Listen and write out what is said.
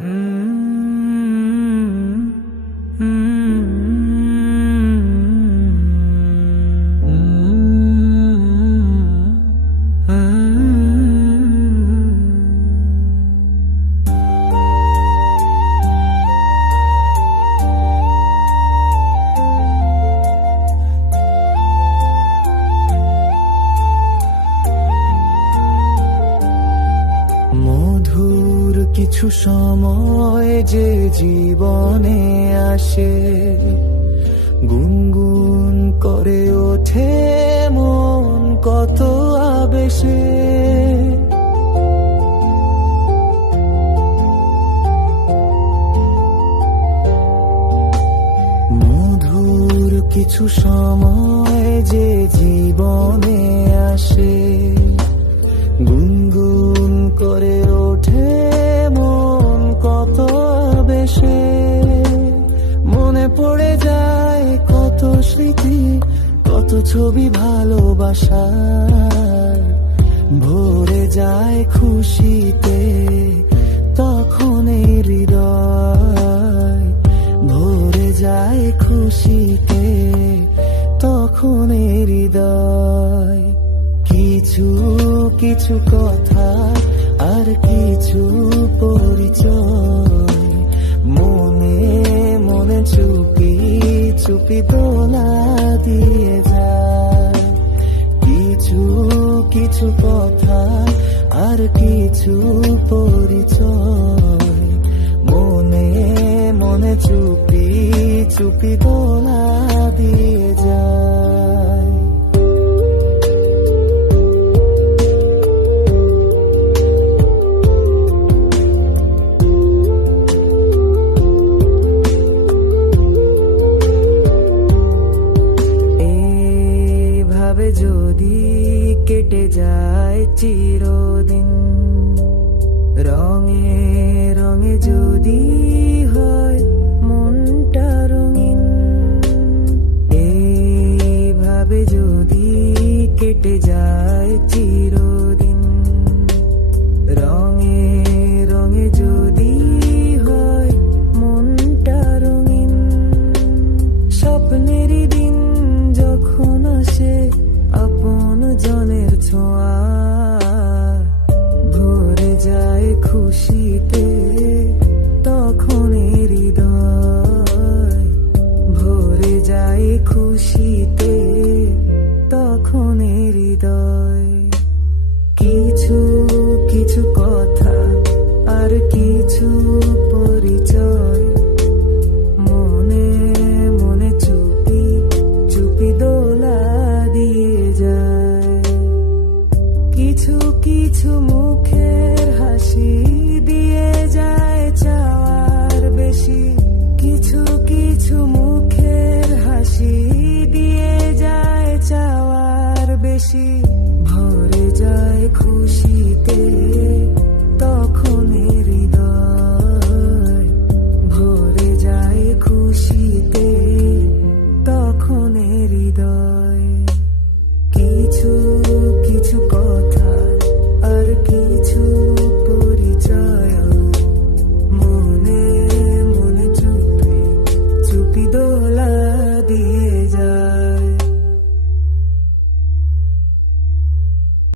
মধুর কিছু সময় যে জীবনে আসে, গুনগুন করে ওঠে মন কত আবেশে। মধুর কিছু সময় যে জীবনে আসে, গুনগুন করে ওঠে মন কত বেশে। মনে পড়ে যায় কত স্মৃতি, কত ছবি ভালোবাসার। ভরে যায় খুশিতে তখন এই হৃদয়, ভরে যায় খুশিতে তখন এই হৃদয়। কিছু কিছু কথা আর কিছু পরিচয়, মনে মনে চুপি চুপি দোলা দিয়ে যায়। কিছু কিছু কথা আর কিছু পরিচয়, মনে মনে চুপি চুপি দোলা দিয়ে যায়। যদি কেটে যায় চির